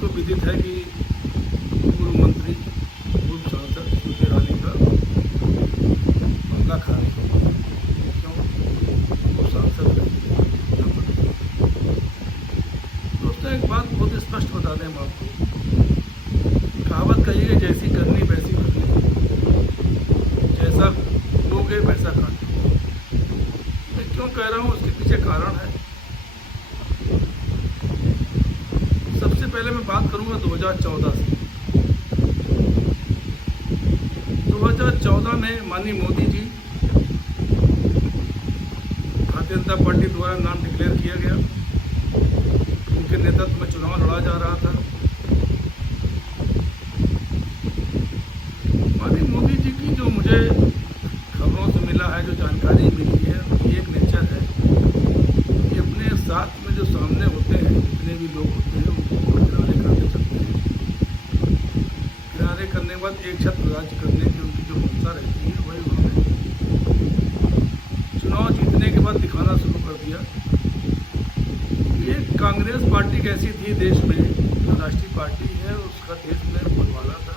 को विदित है कि पूर्व मंत्री पूर्व सांसद स्मृति ईरानी का मामला खारिज हो गया। क्यों? वो सांसद रहती है। दोस्तों, एक बात बहुत स्पष्ट बता दें हम आपको, कहावत कही है, जैसी करनी वैसी करनी, जैसा बोगे वैसा काटो। मैं क्यों कह रहा हूँ, उसके पीछे कारण है। सबसे पहले मैं बात करूंगा 2014 से। 2014 में माननीय मोदी जी, भारतीय जनता पार्टी द्वारा नाम डिक्लेयर किया गया, उनके नेतृत्व में चुनाव लड़ा जा रहा था। माननीय मोदी जी की जो मुझे खबरों से मिला है, जो जानकारी मिली है, उनकी एक नेचर है कि अपने साथ में जो सामने होते हैं, जितने भी लोग होते हैं, उनको किनारे करके चलते हैं। किनारे करने के बाद एक छत्र राज्य करने की उनकी जो मंशा रहती है, वही उन्होंने चुनाव जीतने के बाद दिखाना शुरू कर दिया। ये कांग्रेस पार्टी कैसी थी देश में, जो राष्ट्रीय पार्टी है, उसका देश में बोलबाला था।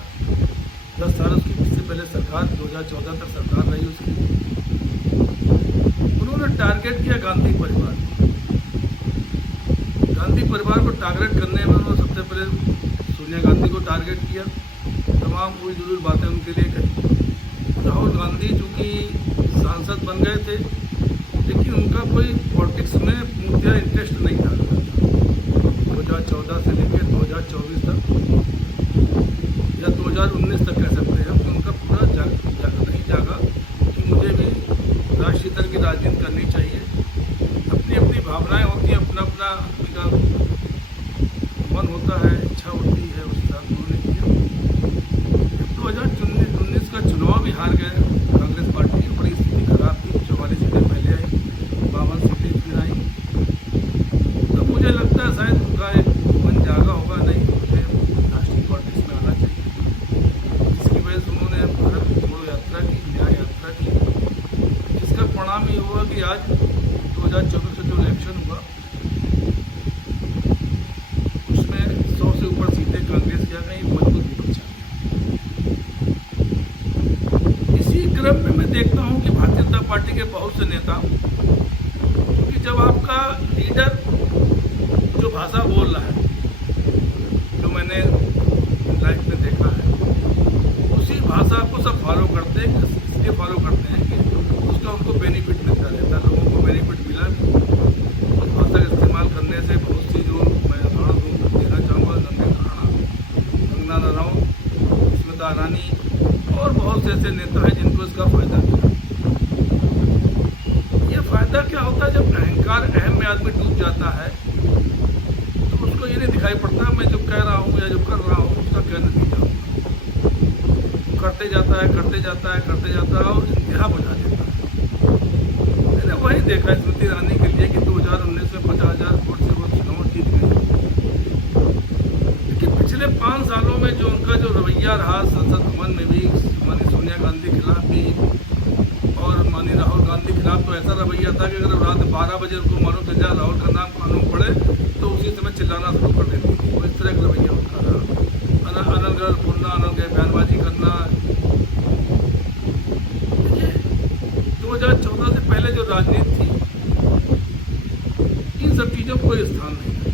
10 साल उसकी इससे पहले सरकार 2014 तक सरकार रही उसकी। उन्होंने टारगेट किया गांधी परिवार। गांधी परिवार को टारगेट करने में उन्होंने सबसे पहले सोनिया गांधी को टारगेट किया। तमाम कोई जरूर बातें उनके लिए कही। राहुल गांधी चूँकि सांसद बन गए थे, लेकिन उनका कोई पॉलिटिक्स में मुद्दा इंटरेस्ट नहीं था। 2014 से लेकर 2024 तक या 2019 तक कह सकते हैं, तो उनका पूरा नहीं जागा कि मुझे भी राष्ट्रीय स्तर की राजनीति करनी चाहिए। अपनी अपनी भावनाएं होती हैं, अपना अपना का मन होता है, इच्छा होती है, उस हिसाब से उन्होंने किया। 2019 का चुनाव भी हार गए कांग्रेस पार्टी की। बड़ी स्थिति खराब थी, 44 सीटें पहले आई, 52 सीटें फिर आई। तो मुझे लगता है शायद उनका एक मन जागा होगा, नहीं मुझे राष्ट्रीय पॉलिटिक्स में आना चाहिए। इसकी वजह से उन्होंने भारत जोड़ो यात्रा की, न्याय यात्रा की, जिसका परिणाम ये हुआ कि आज 2024 से जो इलेक्शन हुआ, उसमें 100 से ऊपर सीटें कांग्रेस की आ गई, मजबूत विपक्ष आ गया। इसी क्रम में मैं देखता हूं कि भारतीय जनता पार्टी के बहुत से नेता, कि जब आपका लीडर जो भाषा बोल रहा है, जो मैंने लाइफ में देखा है, उसी भाषा को सब फॉलो करते हैं। इसलिए फॉलो करते हैं कि उसका उनको बेनिफिट मिलता रहता है। लोगों को बेनिफिट मिला उस भाषा का इस्तेमाल करने से। बहुत सी जो मैं उदाहरण देना चाहूँगा, नंदन राणा, कंगना रनौत, स्मृति ईरानी और बहुत से ऐसे नेता हैं जिनको इसका फायदा मिला। ये फायदा क्या होता है, जब अहंकार अहम में आदमी डूब जाता है तो उसको ये नहीं दिखाई पड़ता मैं जो कह रहा हूँ या जो कर रहा हूँ उसका क्या नतीजा होगा। करते जाता है और इंतहा बुझा देता है। मैंने वही देखा स्मृति ईरानी के लिए कि 2019 में 50,000 वोट से वो चुनाव जीत गए। लेकिन पिछले 5 सालों में जो उनका जो रवैया रहा, संसद भवन में भी माननीय सोनिया गांधी के खिलाफ भी और माननीय राहुल गांधी के खिलाफ, तो ऐसा रवैया था कि अगर रात 12 बजे उनको मालूम चल जाए राहुल का नाम कानून पड़े तो उसी समय चिल्लाना शुरू कर देती थी। वो इस तरह का रवैया उनका रहा। अनलगढ़ बोलना, अनलगढ़ बयानबाजी करना। 2014 से पहले जो राजनीति थी, इन सब चीज़ों को कोई स्थान नहीं था।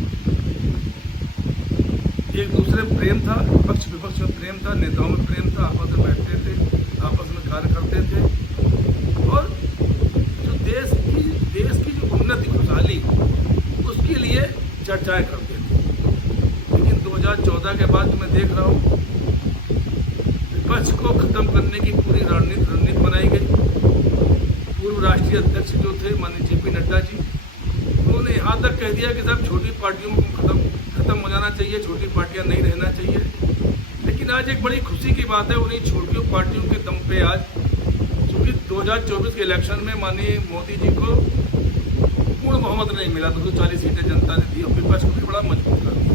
एक दूसरे में प्रेम था, पक्ष विपक्ष में प्रेम था, नेताओं में प्रेम था, आपस में बैठते थे, आपस में कार्य करते थे और जो देश की जो उन्नति, खुशहाली, उसके लिए चर्चाएं करते थे। लेकिन 2014 के बाद मैं देख रहा हूँ विपक्ष को खत्म करने की पूरी रणनीति बनाई गई। पूर्व राष्ट्रीय अध्यक्ष जो थे माननीय JP नड्डा जी, उन्होंने यहाँ तक कह दिया कि साहब छोटी पार्टियों को खत्म हो जाना चाहिए, छोटी पार्टियाँ नहीं रहना चाहिए। लेकिन आज एक बड़ी खुशी की बात है, उन्हीं छोटी पार्टियों के दम पे आज, चूँकि 2024 के इलेक्शन में माननीय मोदी जी को पूर्ण बहुमत नहीं मिला, 240 सीटें जनता ने दी और विपक्ष को भी बड़ा मजबूत कर दिया।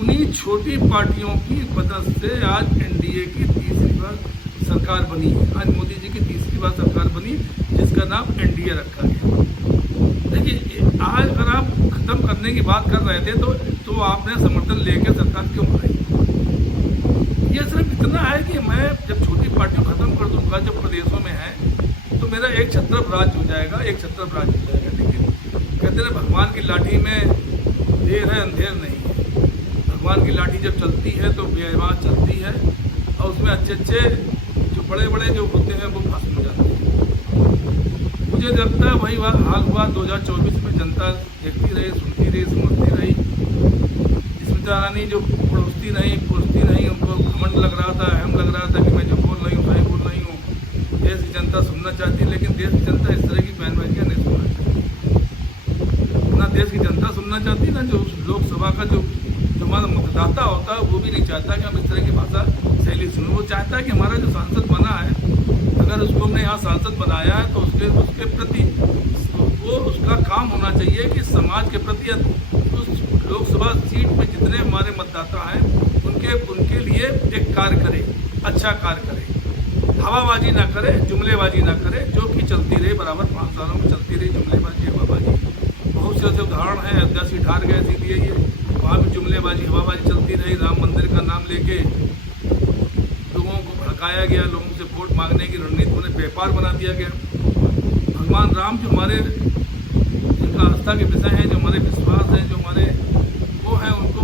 उन्हीं छोटी पार्टियों की मदद से आज NDA की तीसरी बार सरकार बनी है। आज मोदी जी की तीसरी बार सरकार बनी, जिसका नाम NDA रखा गया। देखिए, आज अगर आप खत्म करने की बात कर रहे थे तो आपने समर्थन लेकर सरकार क्यों बनाई? ये सिर्फ इतना है कि मैं जब छोटी पार्टियों खत्म कर दूंगा, जब प्रदेशों में है, तो मेरा एक छत्रप राज्य हो जाएगा, एक छत्रप राज्य हो जाएगा। लेकिन कहते हैं भगवान की लाठी में देर है अंधेर नहीं है। भगवान की लाठी जब चलती है तो बेआवाज़ चलती है, और उसमें अच्छे जो बड़े बड़े जो होते हैं वो फंस जाते हैं। मुझे लगता है वही हाल हुआ 2024 में। जनता देखती रही, सुनती रही, समझती रही। स्मृति ईरानी जो पुरुषती नहीं, उनको घमंड लग रहा था, अहम लग रहा था कि मैं जो बोल रही हूँ सही बोल रही हूँ। देश की जनता सुनना चाहती, लेकिन देश की जनता इस तरह की बयानबाजियाँ नहीं सुनना चाहती। ना देश की जनता सुनना चाहती, ना जो लोकसभा का जो हमारा मतदाता होता है वो भी नहीं चाहता कि हम इस तरह की भाषा शैली सुनें। वो चाहता है कि हमारा जो सांसद बना है, अगर उसको हमने यहाँ सांसद बनाया है तो उसके प्रति वो उसका काम होना चाहिए कि समाज के प्रति उस लोकसभा सीट में जितने हमारे मतदाता हैं उनके लिए एक कार्य करे, अच्छा कार्य करे, हवाबाजी ना करे, जुमलेबाजी ना करे, जो कि चलती रही बराबर 5 सालों में चलती रही जुमलेबाजी, हवाबाजी। बहुत से ऐसे उदाहरण हैं। अयोध्या सीट हार गए इसीलिए ये, वहाँ भी जुमलेबाजी, हवाबाजी चलती रही। राम मंदिर का नाम लेके लोगों को भड़काया गया, लोगों से वोट मांगने की रणनीति उन्हें व्यापार बना दिया गया। भगवान राम जो हमारे जिनका आस्था के विषय हैं, जो हमारे विश्वास हैं, जो हमारे वो हैं, उनको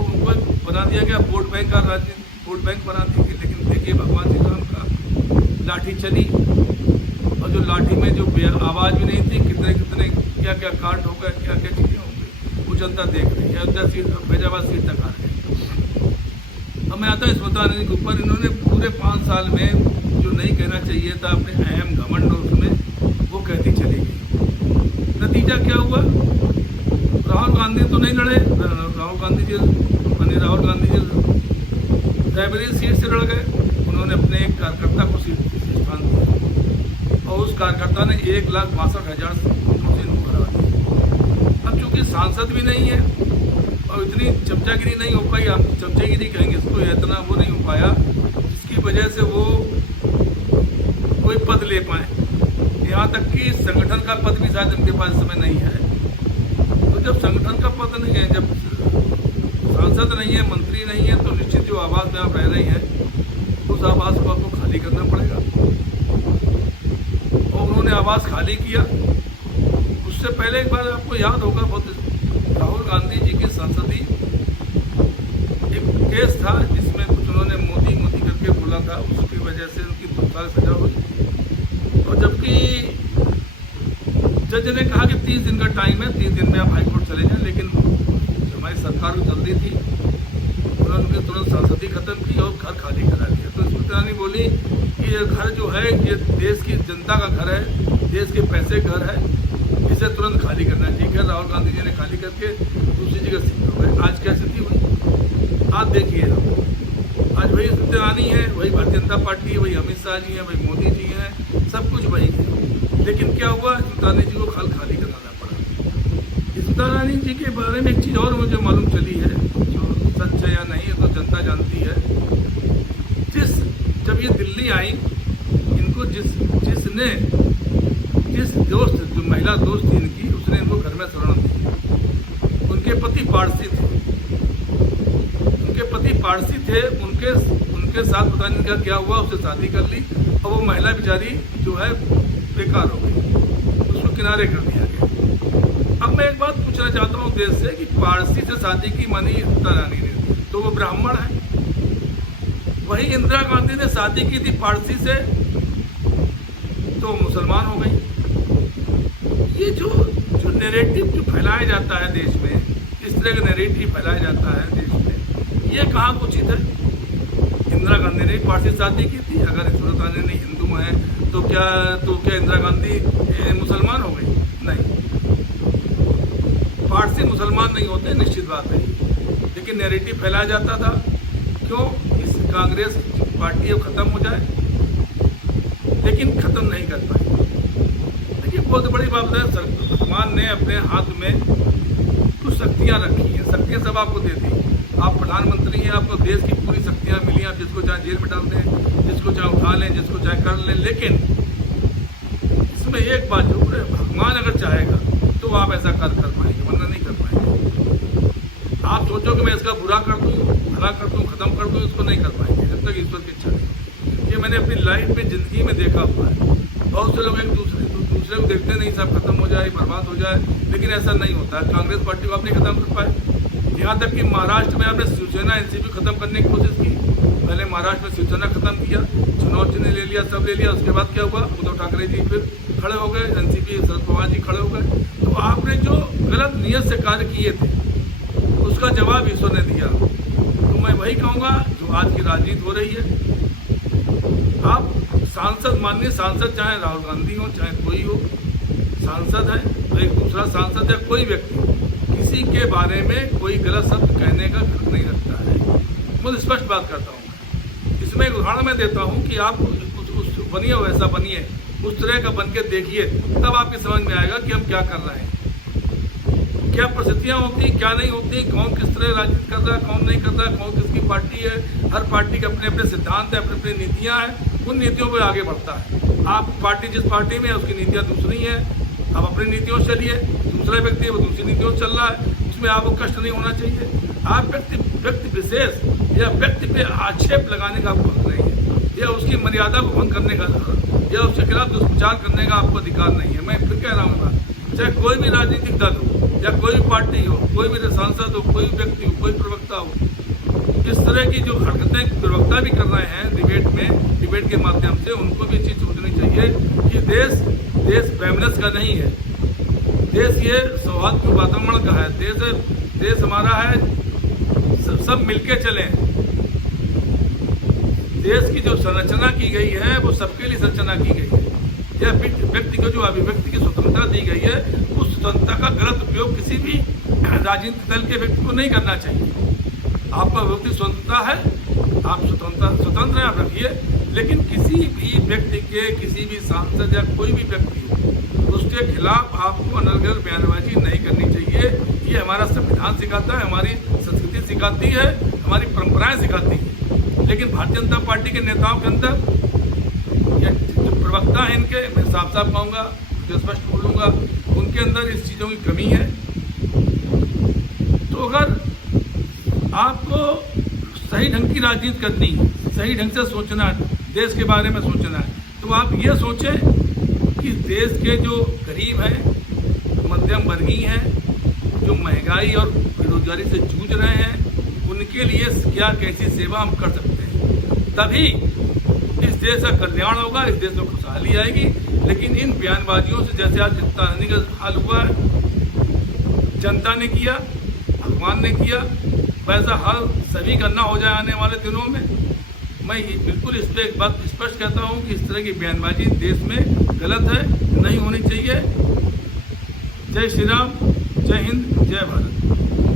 बना दिया गया वोट बैंक का राज्य, वोट बैंक बना दी गई। लेकिन देखिए भगवान श्री राम का लाठी चली, और जो लाठी में जो आवाज़ भी नहीं थी, कितने क्या कांड हो गए, क्या चीज़ें हो गई, वो जनता देख रही है। अयोध्या सीट, फैजाबाद सीट तक आ गई। अब मैं आता हूँ स्मृति ईरानी के ऊपर। इन्होंने पूरे 5 साल में जो नहीं कहना चाहिए था अपने अहम घमंड उसमें, वो कहती चली गई। नतीजा क्या हुआ? राहुल गांधी तो नहीं लड़े, राहुल गांधी जी रायबरेली सीट से लड़ गए। उन्होंने अपने एक कार्यकर्ता को सीट स्थान दिया, और उस कार्यकर्ता ने 1,62,000 से करा दिया। अब चूंकि सांसद भी नहीं है और इतनी चमचागिरी नहीं हो पाई, हम चमचागिरी कहेंगे इसको, इतना वो नहीं हो पाया जिसकी वजह से वो कोई पद ले पाए। यहाँ तक कि संगठन का पद भी शायद उनके पास इस समय नहीं है। तो जब संगठन का पद नहीं है, जब सांसद नहीं है, मंत्री नहीं है, तो निश्चित जो आवास में आप रह रही हैं उस आवास को आपको खाली करना पड़ेगा। और उन्होंने आवास खाली किया। उससे पहले एक बार आपको याद होगा, बहुत राहुल गांधी जी की संसदीय एक केस था जिसमें कुछ उन्होंने मोदी करके बोला था, उसकी वजह से उनकी 2 साल सजा हुई। और जबकि जज ने कहा कि 30 दिन का टाइम है, 30 दिन में आप हाईकोर्ट चले जाएं, लेकिन हमारी सरकार भी जल्दी थी, उन्होंने तुरंत सांसदी खत्म की और घर खाली करा दिया। तो स्मृति ईरानी बोली कि ये घर जो है ये देश की जनता का घर है, देश के पैसे घर है, इसे तुरंत खाली करना चाहिए। राहुल गांधी जी ने खाली करके दूसरी जगह शिफ्ट हो गए। आज क्या स्थिति हुई आप देखिए। आज वही स्मृति ईरानी है, वही भारतीय जनता पार्टी है, वही अमित शाह जी हैं, वही मोदी जी हैं, सब कुछ वही है। लेकिन क्या हुआ, स्मृति ईरानी जी को खाली कराना पड़ा। स्मृति ईरानी जी के बारे में एक चीज़ और मुझे मालूम चली है, जो सच है या नहीं है तो जनता जानती है। जब ये दिल्ली आई, इनको जिसने दोस्त, जो महिला दोस्त थी इनकी, उसने इनको घर में शरण दी। उनके पति पारसी थे, उनके साथ पता नहीं क्या हुआ, उससे शादी कर ली और वो महिला बेचारी जो है बेकार हो गई, उसको किनारे कर दिया गया। अब मैं एक बात पूछना चाहता हूँ देश से कि पारसी से शादी की मानी स्मृति ईरानी ने, तो वो ब्राह्मण है। वही इंदिरा गांधी ने शादी की थी पारसी से, तो मुसलमान हो गई। ये जो नैरेटिव जो फैलाया जाता है देश में, इस तरह का नैरेटिव फैलाया जाता है देश में, ये कहाँ उचित है? इंदिरा गांधी ने पारसी शादी की थी। अगर स्मृति ईरानी हिंदू है तो क्या इंदिरा गांधी मुसलमान हो गई? नहीं, पारसी मुसलमान नहीं होते, निश्चित बात है। लेकिन नैरेटिव फैलाया जाता था, क्यों? इस कांग्रेस पार्टी अब खत्म हो जाए, लेकिन खत्म नहीं कर पाई। देखिए बहुत बड़ी बात है, भगवान ने अपने हाथ में कुछ शक्तियाँ रखी हैं, शक्तियाँ सब आपको दे दी। आप प्रधानमंत्री हैं, आपको देश की पूरी शक्तियाँ मिली, आप जिसको चाहे जेल में डाल दें, जिसको चाहे उठा लें, जिसको चाहे कर लें। लेकिन इसमें एक बात जरूर है, भगवान अगर चाहेगा तो तो आप ऐसा कार्य कर पाएंगे, वरना नहीं कर पाएंगे। आप सोचो कि मैं इसका बुरा कर दूं, भला कर दूं, खत्म कर दूं, इसको नहीं कर पाएंगे जब तक ईश्वर की इच्छा नहीं। ये मैंने अपनी लाइफ में, जिंदगी में देखा हुआ है। बहुत से लोग एक दूसरे को देखते नहीं, सब खत्म हो जाए, बर्बाद हो जाए, लेकिन ऐसा नहीं होता है। कांग्रेस पार्टी को आप नहीं खत्म कर पाए। यहाँ तक कि महाराष्ट्र में आपने शिवसेना एनसीपी खत्म करने की कोशिश की। पहले महाराष्ट्र में शिवसेना खत्म किया, चुनाव चिन्ह ले लिया, सब ले लिया। उसके बाद क्या हुआ, उद्धव ठाकरे जी फिर खड़े हो गए, एनसीपी शरद पवार जी खड़े हो गए। तो आपने जो गलत नियत से कार्य किए थे उसका जवाब ईश्वर ने दिया। तो मैं वही कहूँगा जो आज की राजनीति हो रही है। आप सांसद, माननीय सांसद, चाहे राहुल गांधी हो, चाहे कोई हो, सांसद है तो एक दूसरा सांसद या कोई व्यक्ति किसी के बारे में कोई गलत शब्द कहने का हक नहीं रखता है। मैं स्पष्ट बात करता हूँ। इसमें एक उदाहरण मैं देता हूँ कि आप उस बनिए, वैसा बनिए, उस तरह का बन के देखिए, तब आपकी समझ में आएगा कि हम क्या कर रहे हैं, क्या परिस्थितियाँ होती, क्या नहीं होती, कौन किस तरह राजनीति कर रहा है, कौन नहीं कर रहा है, कौन किसकी पार्टी है। हर पार्टी के अपने अपने सिद्धांत है, अपनी अपनी नीतियाँ हैं, उन नीतियों पर आगे बढ़ता है। आप पार्टी जिस पार्टी में है उसकी नीतियाँ दूसरी हैं, आप अपनी नीतियों से चलिए। दूसरा व्यक्ति है वो दूसरी नीतियों से चल रहा है, उसमें आपको कष्ट नहीं होना चाहिए। आप व्यक्ति विशेष या व्यक्ति पे आक्षेप लगाने का आपको हक नहीं है, या उसकी मर्यादा को भंग करने का, या उसके खिलाफ दुष्प्रचार करने का आपको अधिकार नहीं है। मैं फिर कह रहा हूँ, चाहे कोई भी राजनीतिक दल हो या कोई भी पार्टी हो, कोई भी सांसद हो, कोई व्यक्ति हो, कोई प्रवक्ता हो, इस तरह की जो हरकतें प्रवक्ता भी कर रहे हैं डिबेट के माध्यम से, उनको भी चीज़ सोचनी चाहिए कि देश फेमिनिस्ट का नहीं है। देश ये सौहार्द के वातावरण का है। देश हमारा है, सब मिलके चलें। देश की जो संरचना की गई है वो सबके लिए संरचना की गई है। या व्यक्ति को जो अभिव्यक्ति की स्वतंत्रता दी गई है, उस स्वतंत्रता का गलत उपयोग किसी भी राजनीतिक दल के व्यक्ति को नहीं करना चाहिए। आपका व्यक्ति स्वतंत्रता है, आप स्वतंत्र हैं, आप रखिए, लेकिन किसी भी व्यक्ति के, किसी भी सांसद या कोई भी व्यक्ति उसके खिलाफ आपको अनर्गल बयानबाजी नहीं करनी चाहिए। ये हमारा संविधान सिखाता है, हमारी संस्कृति सिखाती है, हमारी परंपराएं सिखाती है। लेकिन भारतीय जनता पार्टी के नेताओं के अंदर, या जो प्रवक्ता हैं इनके, मैं साफ साफ कहूँगा, जो स्पष्ट बोलूँगा, उनके अंदर इस चीज़ों की कमी है। तो अगर आपको सही ढंग की राजनीति करनी है, सही ढंग से सोचना है, देश के बारे में सोचना है, तो आप ये सोचें कि देश के जो गरीब हैं, मध्यम वर्गीय हैं, जो महंगाई और बेरोजगारी से जूझ रहे हैं, उनके लिए क्या कैसी सेवा हम कर सकते हैं। तभी इस देश का कल्याण होगा, इस देश में खुशहाली आएगी। लेकिन इन बयानबाजियों से, जैसे आज चिंताजनक का हाल हुआ है, जनता ने किया, भगवान ने किया, वैसा हाल सभी करना हो जाए आने वाले दिनों में। मैं बिल्कुल इस पर एक बात स्पष्ट कहता हूँ कि इस तरह की बयानबाजी देश में गलत है, नहीं होनी चाहिए। जय श्री राम, जय हिंद, जय भारत।